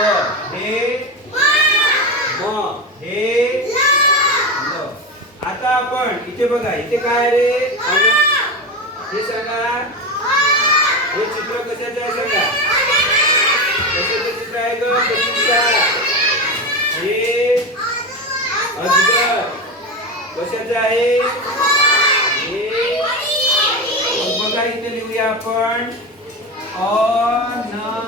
हे म हे ल आता आपण इथे बघा इथे काय रे? हे सांगा. हे चित्र कशाचं आहे सांगा? कशाचं चित्र आहे ग? हे अजगर. कशाचं आहे? हे बघा इथे लिहूया आपण. अ न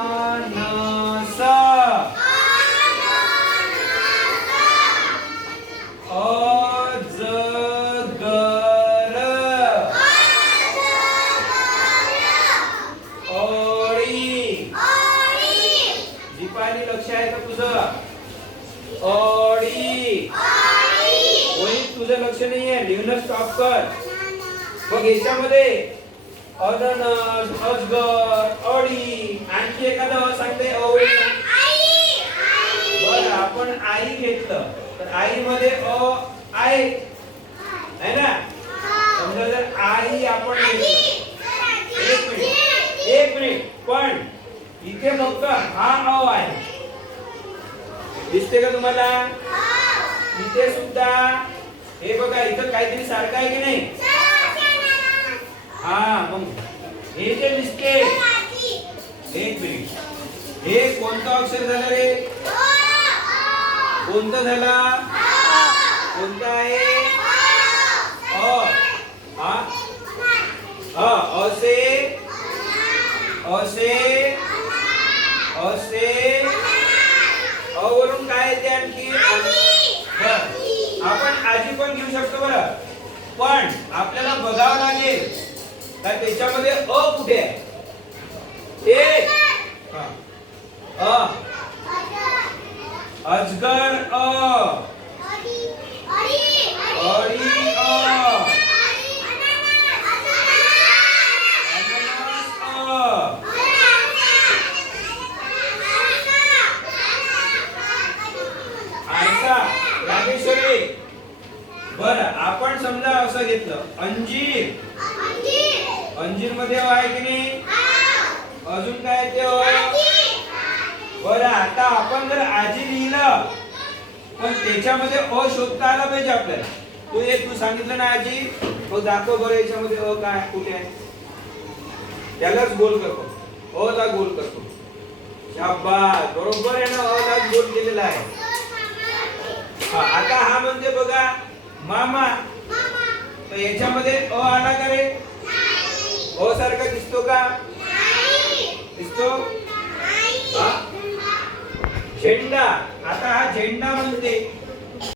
तुझं? अळी तुझं लक्ष नाहीये? लिहून स्टॉप कर. मग याच्यामध्ये अदनस अजगर अडी आणखी एखादं सांगते? अवळी बर आपण आई घेतलं. तर आई मध्ये अ आहे है ना? समजा जर आई आपण एक मिनिट. एक मिनिट. पण इथे फक्त हा अ आहे. दिसते का तुम्हाला? इथे सुद्धा. हे बघा इथं काहीतरी सारखं आहे की नाही? हा मग हे जे दिसते एक मिनिट. हे कोणतं अक्षर झालं रे? कोणतं झाला? कोणतं आहे? अ. हा? असे? असे? आपण पण घेऊ शकतो बरं. पण आपल्याला बघावं लागेल का त्याच्यामध्ये अ कुठे आहे? ए! अजगर अ. बर आपण समजा असं घेतलं अंजीर. अंजीरमध्ये आहे की नाही? अजून काय ते अ? आता आपण जर आजी लिहिलं पण त्याच्यामध्ये अ शोधता आला पाहिजे आपल्याला. तू एक तू सांगितलं ना आजी? तो दाखव बरं याच्यामध्ये अ काय कुठे आहे? त्यालाच गोल करतो. अ ला गोल करतो. शाबास बरोबर आहे ना? अ ला गोल केलेला आहे. आता हा म्हणजे बघा. मामा. तर याच्यामध्ये अ आला का रे? अ सारखा दिसतो का? दिसतो? हा? झेंडा. आता हा झेंडा म्हणते.